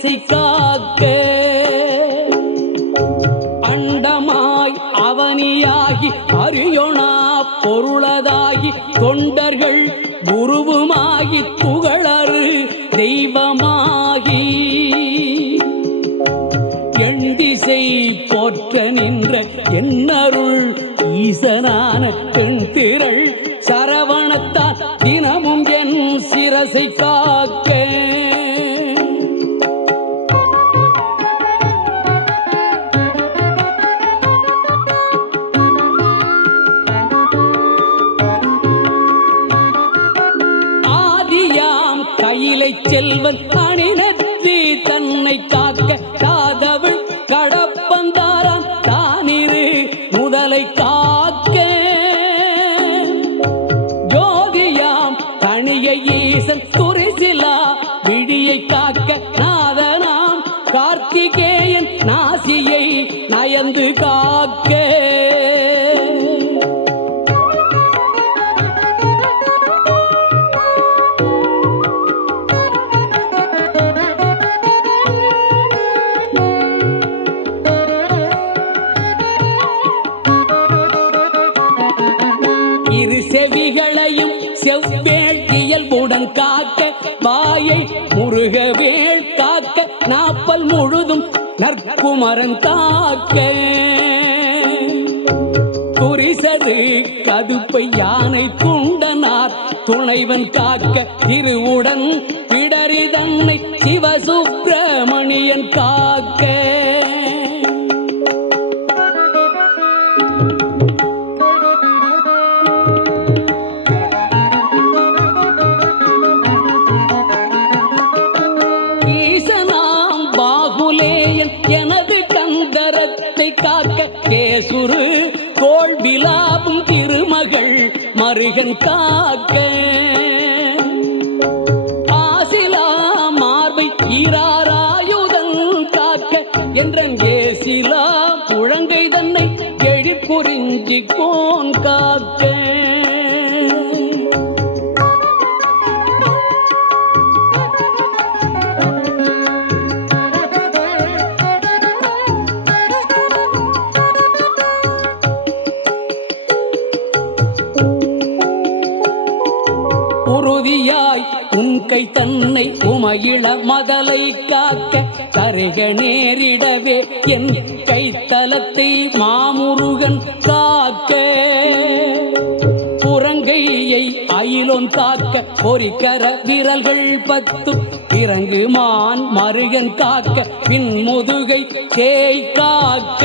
சிரசை காக்க. அண்டமாய் அவனியாகி அறியொணா பொருளதாகி தொண்டர்கள் குருவுமாகி புகழறு தெய்வமாகி எண்டிசை போற்ற நின்ற என்னருள் ஈசனான பெண் திரள் சரவணத்தால் தினமும் என் சிரசை காக்க. ஆதியாம் கையிலை செல்வன் அணிநற்றி தன்னை காக்க. காதவள் கடப்பந்தாராம் தானிரு முதலை காக்க. ஜோதியாம் தனிய ஈசன் துரிசிலா விழியை காக்க. நாதனாம் கார்த்திகேயன் நாசியை நயந்து காக்க. இரு செவிகளையும் செவ்வேள் இயல்புடன் காக்க. வாயை முருகவேள் காக்க. நாப்பல் முழுதும் நற்குமரன் காக்க. குறிசது கதுப்பை யானை துண்டனார் துணைவன் காக்க. திருவுடன் பிடரி தன்னை சிவசுப்பிரமணியன் காக்க. ஈசனாம் பாகுலேயன் எனது கந்தரத்தை காக்க. கேசுரு தோல் விலாபும் திருமகள் மருகன் காக்க. ஆசிலா மார்பை ஈராராயுதன் காக்க. என்றன் ஏசிலா புழங்கை தன்னை எழிற்புரிஞ்சி கோன் காக்க. உறுதியாய் உன் கை தன்னை உமையிள மதலை காக்க. கருக நேரிடவே என் கைத்தலத்தை மாமுருகன் காக்க. புறங்கையை அயிலோன் காக்க. பொறிக்கர விரல்கள் 10 பிறங்கு மான் மருகன் காக்க. பின் முதுகை தேய் காக்க.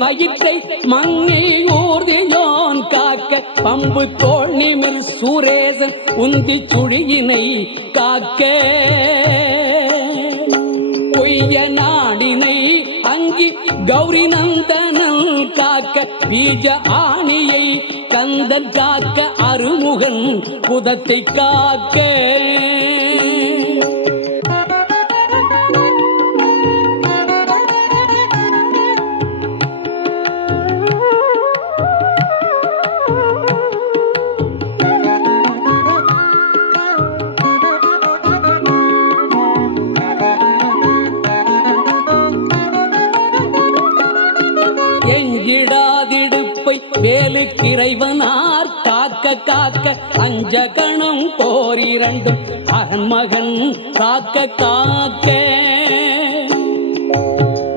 வயிற்றை மண்ணை ஊர்தியோன் காக்க. பம்பு தோல் நிமிர் சூரேசன் உந்தி சுழியினை காக்க. பொய்ய நாடினை அங்கி கௌரி நந்தனன் காக்க. பீஜ ஆணியை கந்தன் காக்க. அருமுகன் புதத்தை காக்க. எஞ்சிடாதிடுப்பை வேலுக்கிறைவனார் காக்க காக்க. அஞ்சகணம் போரிரண்டும் அகன்மகன் காக்க காக்க.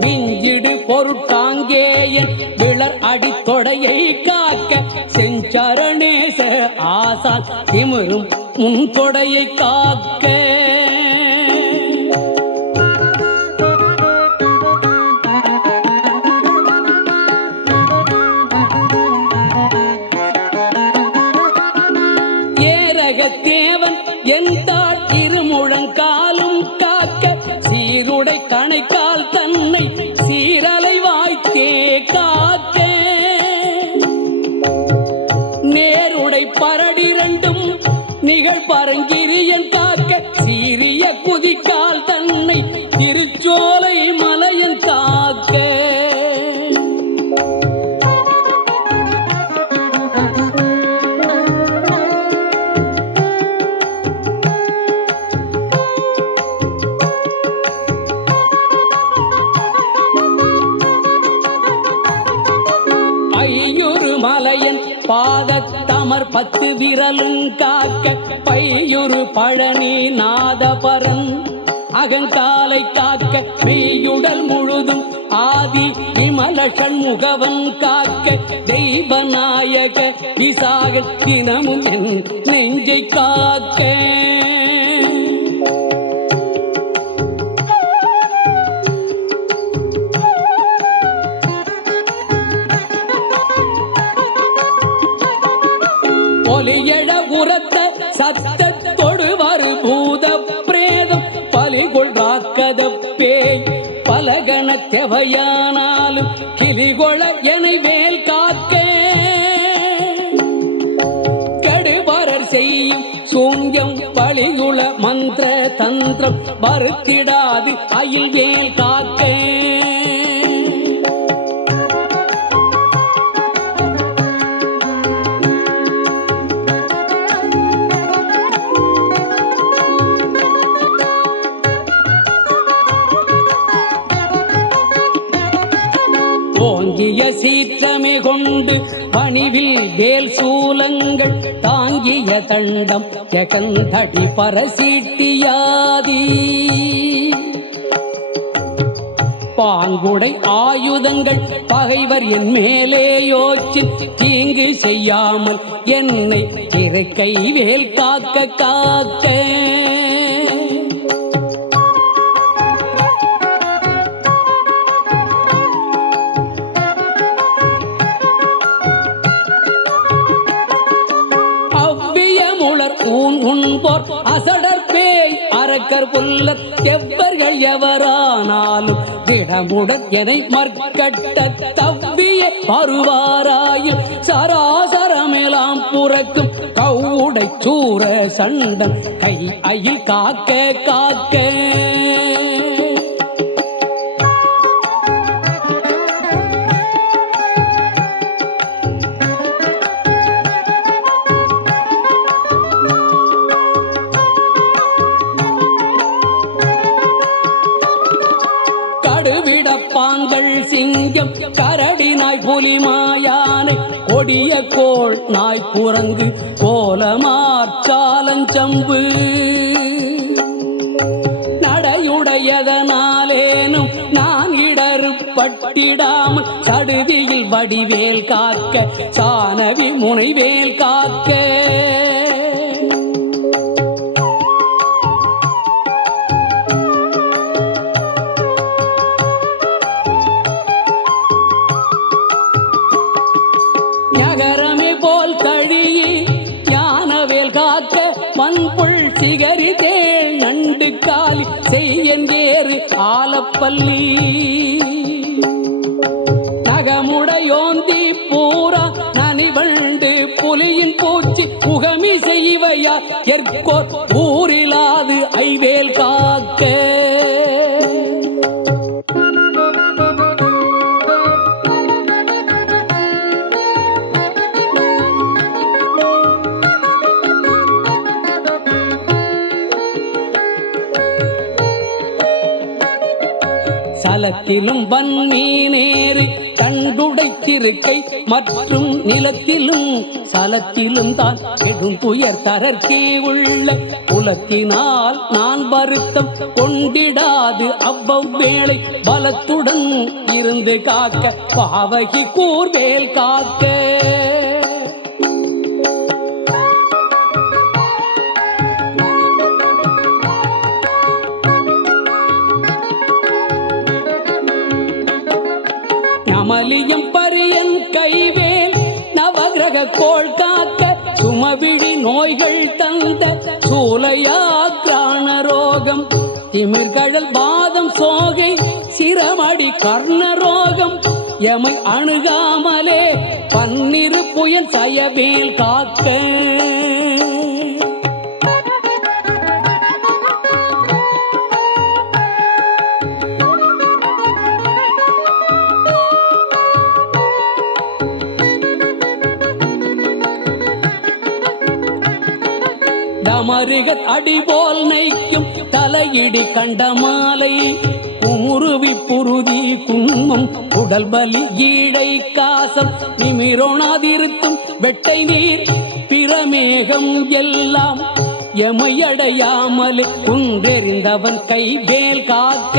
விஞ்சிடு பொருட்டாங்கேயன் விளர் அடித்தொடையை காக்க. செஞ்சரணேச ஆசான் திமிரும் முன் தொடையை காக்க. தேவன் எந்தாள் இருமுழங்காலும் காக்க. சீருடை கணைக்கால் தன்னை சீரலை வாய்த்தே காக்க. நேருடை பரடிரண்டும் நிகழ் பரங்கிரியன் காக்க. பாதத்தமர் 10 விரலும் காக்க பையுறு பழனி நாதபரன் அகங்காலை காக்க மெய்யுடல் முழுதும் ஆதி விமல சண்முகவன் காக்க தெய்வநாயக விசாக தினமும் என் நெஞ்சை காக்க ஒலியழ உரத்த சத்தத்தொடு வரு பூத பிரேதம் பலிகொள் ராக்கத பேய் பலகண தெவையானாலும் கிளிகொள எனை வேல் காக்க கெடுபரர் செய்யும் சூன்யம் பலிகுள மந்திர தந்திரம் வருத்திடாது அயில் வேல் காக்க ஓங்கிய சீற்றமே கொண்டு பணிவில் வேல் சூலங்கள் தாங்கிய தண்டம் ஜெகந்தடி பரசீட்டியாதி பாங்குடை ஆயுதங்கள் பகைவர் என் மேலே யோச்சி தீங்கு செய்யாமல் என்னை இறக்கை வேல் காக்க காக்க உன்போர் அசடர் பேய் அரக்கர் புல்லர் செவ்வர்கள் எவரானாலும் திடமுடன் எனை மற்கட்ட தவ்விய வருவாராயில் சராசரமெல்லாம் புறக்கும் கவுடை சூர சண்டம் கை அயில் காக்க காக்க பாங்கள் சிங்கம் கரடி நாய் புலி மாயானை கொடிய கோள் நாய் குரங்கு கோலமாற்றாலஞ்சம்பு நடையுடையதனாலேனும் நான் இடறு பட்டிடாமல் சடுதியில் வடிவேல் காக்க சானவி முனைவேல் காக்க மண்புள் சிகரி தேள் நண்டு காலி செய்யேறு ஆலப்பள்ளி நகமுடையோந்தி பூரா நனிவண்டு புலியின் பூச்சி புகமி செய்வையா எற்கோர் ஊரிலாது ஐவேல் காக்க சலத்திலும் வன்மீனேறு கண்டுடைத்திருக்கை மற்றும் நிலத்திலும் சலத்திலும் தான் கெடும் துயர் தரற்கே உள்ள புலத்தினால் நான் வருத்தம் கொண்டிடாது அவ்வளை பலத்துடன் இருந்து காக்க பாவகி கூர்வேல் காக்க மலியம் பரியன் கைவேல் நவகிரக கோள் காக்க சுமவிழி நோய்கள் தந்த சூலையாக்ரான ரோகம் திமிர்கழல் பாதம் சோகை சிரமடி கர்ணரோகம் எமை அணுகாமலே பன்னிரு புயல் சயவேல் காக்க மருகத் அடிபோல் நைக்கும் தலையிடி கண்ட மாலை குமுருவி புரு புழுதி குன்மம் உடல் பலி ஈழை காசம் நிமிரோணாதிருத்தும் வெட்டை நீர் பிரமேகம் எல்லாம் எமையடையாமல் குன்றெறிந்தவன் கைவேல் காக்க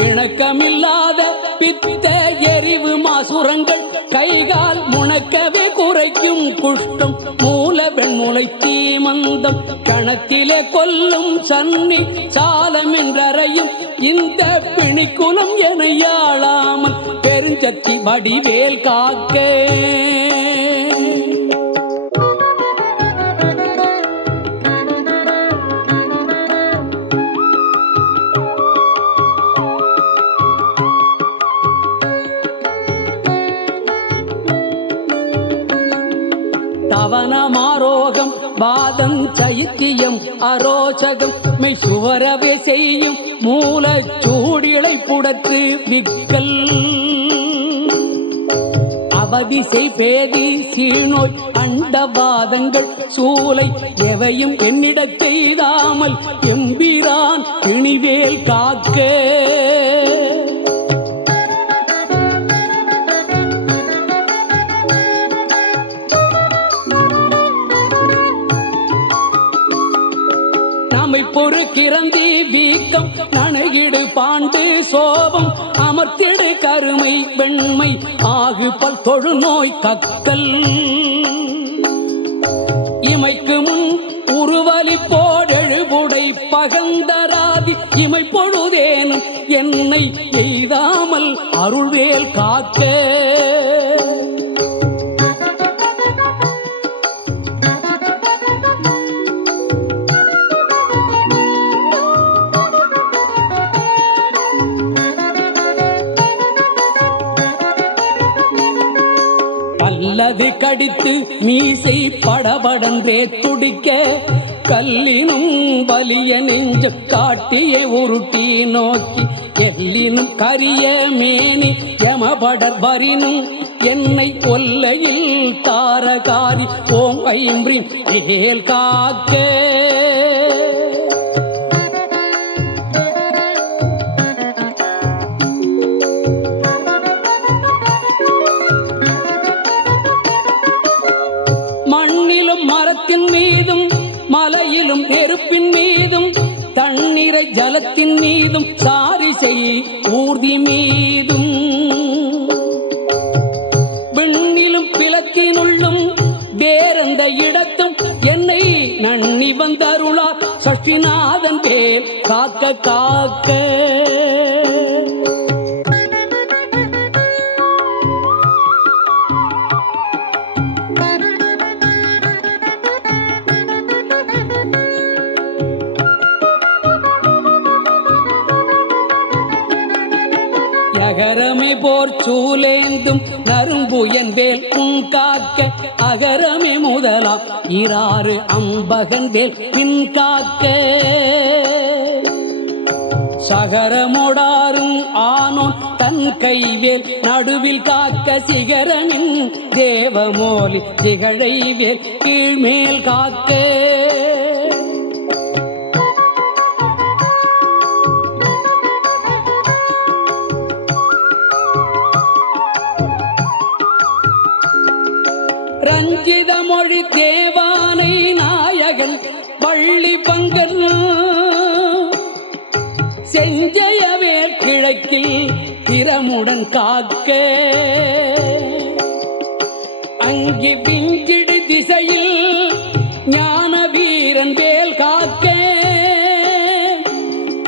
இணக்கமில்லாத பித்த எரிவு மாசுரங்கள் கைகால் முணக்கவே குறைக்கும் குஷ்டம் மூல வெண்முளை தீமந்தம் கணத்திலே கொல்லும் சன்னி சாலமென்றறையும் இந்த பிணிக்குலம் என யாழாமல் பெருஞ்சத்தி வடிவேல் காக்க தவனமாரோகம் வாதம் சைத்தியம் அரோச்சகம் மெய் சுவரவே செய்யும் மூலச்சூடிளை புடத்து விக்கல் அவதிசை பேதி சீநோய் அண்டவாதங்கள் சூலை எவையும் என்னிடத்தெய்தாமல் எம்பிரான் பிணிவேல் காக்க பொறு கிரந்தி வீக்கம் நணுகிடு பாண்டு சோபம் அமர்த்திடு கருமை வெண்மை ஆகு பல் தொழு நோய் கக்கல் இமைக்கு முன் உருவலி போடெழுபுடை பகந்தராதி இமை பொழுதேனும் என்னை எய்தாமல் அருள்வேல் காக்க அல்லது கடித்து மீசை படபடன்றே துடிக்க கல்லினும் வலிய நெஞ்ச காட்டியை உருட்டி நோக்கி எல்லினும் கரிய மேனி யமபடர் வரினும் என்னை கொல்லையில் தாரகாரி ஓம் ஐம்ரி ஏல் காக்க மரத்தின் மீதும் மலையிலும் நெருப்பின் மீதும் தண்ணீரை ஜலத்தின் மீதும் சாரிசை ஊர்தி மீதும் விண்ணிலும் பிளத்தினுள்ளும் வேறெந்த இடத்தும் என்னை நன்னி வந்தருளார் சஷ்டிநாதன் பேர் காக்க காக்க அகரமே போர் சூலேந்தும் நரும்பு என்பேல் உன் காக்க அகரமே முதலாம் இராறு அம்பகந்தேல் பின் காக்க சகரமோடாரும் ஆனோன் தன் கைவேல் நடுவில் காக்க சிகரனின் தேவமோலி திகழைவேல் கீழ்மேல் காக்க ரஞ்சித மொழி தேவானை நாயகன் வள்ளி பங்கன் செஞ்சயவேல் கிழக்கில் திறமுடன் காக்க அங்கி விஞ்சிடு திசையில் ஞான வீரன் வேல் காக்க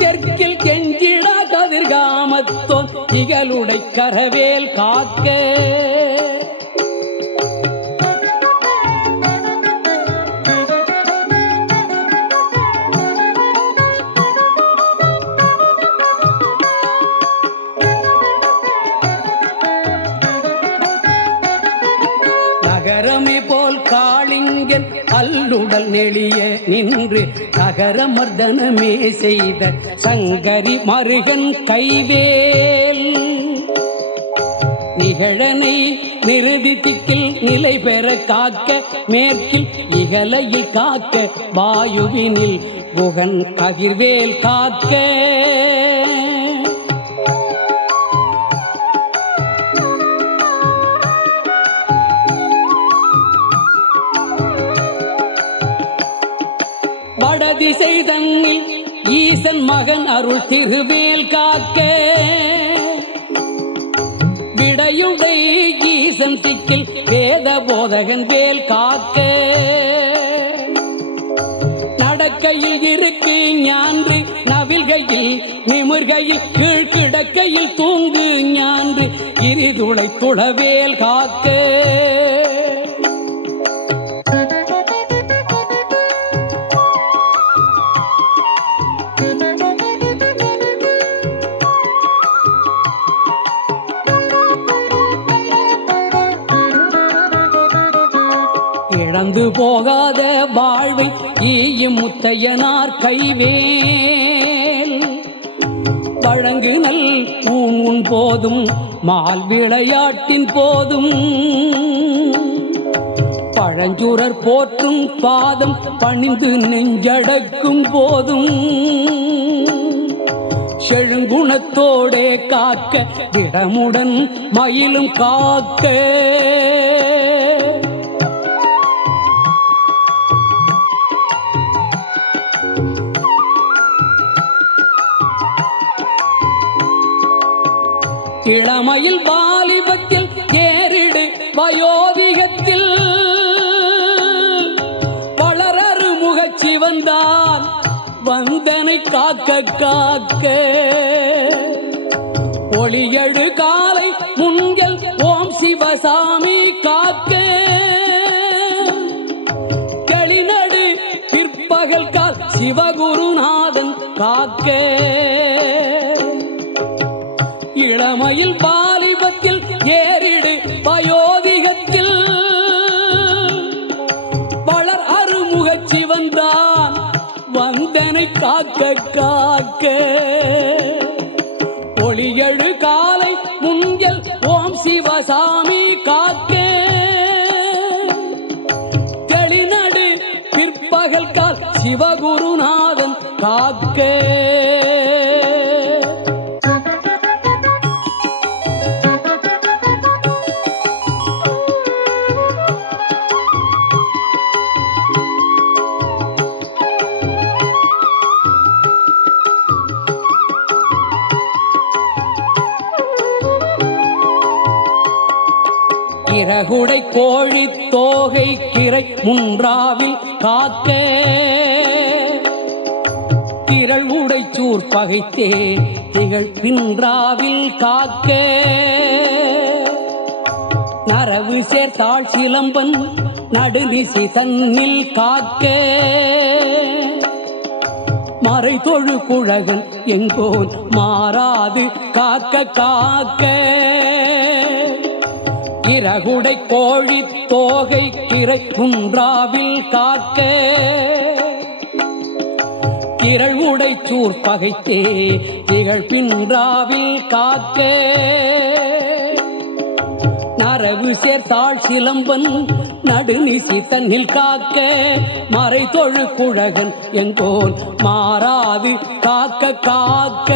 தெற்கில் கெஞ்சிடா கதிர்காமத்தோன் இகலுடை கரவேல் காக்க நகரமே போல் காளிங்கன் அல்லுடல் நெளிய நின்று நகர மர்தனமே செய்த சங்கரி மருகன் கைவேல் நிகழனை நிறுதி திக்கில் நிலை பெற காக்க மேற்கில் இகலையில் காக்க வாயுவினில் குகன் கதிர்வேல் காக்க வடதிசை தன்னில் ஈசன் மகன் அருள் திருவேல் காக்க விடையுடை ஈசன் திக்கில் வேத போதகன் வேல் காக்க நடக்கையில் இருக்கு ஞான்று நவில்கையில் நிமிர்கையில் கீழ்கிடக்கையில் தூங்கு ஞான்று இரிதுளை துளவேல் காக்க இழந்து போகாத வாழ்வை ஈயும் முத்தையனார் கைவேல் வழங்கு நல் உன் போதும் மால் விளையாட்டின் போதும் பழஞ்சூரர் போற்றும் பாதம் பணிந்து நெஞ்சடக்கும் போதும் செழுங்குணத்தோடே காக்க விடமுடன் மயிலும் காக்க இளமையில் வாலிபத்தில் ஏறிடு வயோதிகத்தில் வளரறு முகச்சி வந்தான் வந்தனை காக்க காக்க ஒளியழு காலை முன்கள் ஓம் சிவசாமி காக்க களிநடு பிற்பகல் கால் சிவகுருநாதன் காக்க இளமையில் வாலிபத்தில் ஏறிடு வயோதிகத்தில் வளர் அருமுகச்சி வந்தான் வந்தனை காக்க காக்க ஒளியழு காலை முன்கள் ஓம் சிவசாமி காக்க தெளிநடு பிற்பகல் கால் சிவகுருநாதன் காக்க இறகுடை கோழி தோகை கிரை முன்றாவில் காக்க திரள் உடைச்சூர் பகைத்தே திகழ் பின்றாவில் காக்க நரவு சேர்த்தாள் சிலம்பன் நடுநிசி தன்னில் காக்க மறை தொழு குழகன் எங்கோன் மாறாது காக்க காக்க இறகுடை கோழி தோகை கிரை குன்றாவில் காக்க திரள் உடைச்சூர் பகைத்தே திகழ் பின்றாவில் காக்க நரவு சேர்த்தாள் சிலம்பன் நடுநிசி தன்னில் காக்க மறை தொழு குழகன் எங்கோன் மாறாது காக்க காக்க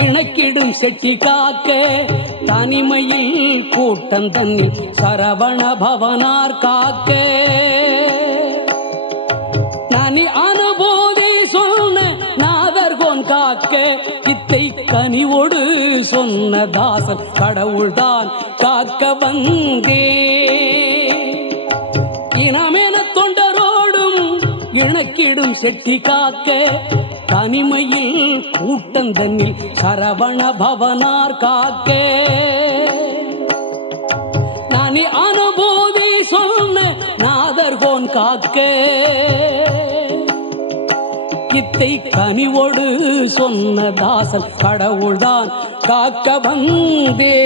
இணக்கிடும் செட்டி காக்க தனிமையில் கூட்டம் தன்னில் சரவண பவனார் காக்க நனி அனுபூதி சொன்ன நாதர்கோன் காக்க இத்தை கனிவோடு சொன்ன தாசன் கடவுள்தான் காக்க வந்தே இனமென தொண்டரோடும் இணக்கிடும் செட்டி காக்க தனிமையில் கூட்டம் தன்னில் சரவண பவனார் காக்க நானி அனுபூதி சொன்ன நாதர்கோன் காக்க இத்தை கனிவோடு சொன்ன தாசன் கடவுள்தான் காக்க வந்தே.